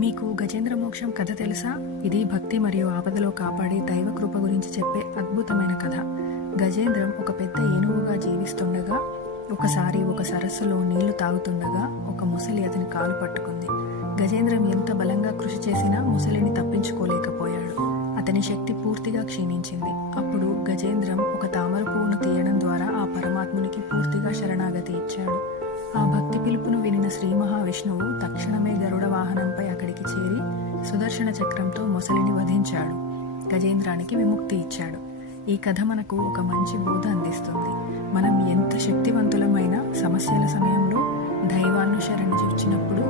మీకు గజేంద్ర మోక్షం కథ తెలుసా? ఇది భక్తి మరియు ఆపదలో కాపాడే దైవ కృప గురించి చెప్పే అద్భుతమైన కథ. గజేంద్రం ఒక పెద్ద ఏనుగుగా జీవిస్తుండగా ఒకసారి ఒక సరస్సులో నీళ్లు తాగుతుండగా ఒక ముసలి అతని కాలు పట్టుకుంది. గజేంద్రం ఎంత బలంగా కృషి చేసినా ముసలిని తప్పించుకోలేకపోయాడు. అతని శక్తి పూర్తిగా క్షీణించింది. అప్పుడు గజేంద్రం ఒక తామర పువ్వును తీయడం ద్వారా ఆ పరమాత్మునికి పూర్తిగా శరణాగతి ఇచ్చాడు. ఆ భక్తి పిలుపును వినిన శ్రీ మహావిష్ణువు తక్షణమే గరుడ వాహనంపై అక్కడికి చేరి సుదర్శన చక్రంతో మొసలిని వధించాడు. గజేంద్రానికి విముక్తి ఇచ్చాడు. ఈ కథ మనకు ఒక మంచి బోధ అందిస్తుంది. మనం ఎంత శక్తివంతులమైన సమస్యల సమయంలో దైవాన్ని శరణు చూచినప్పుడు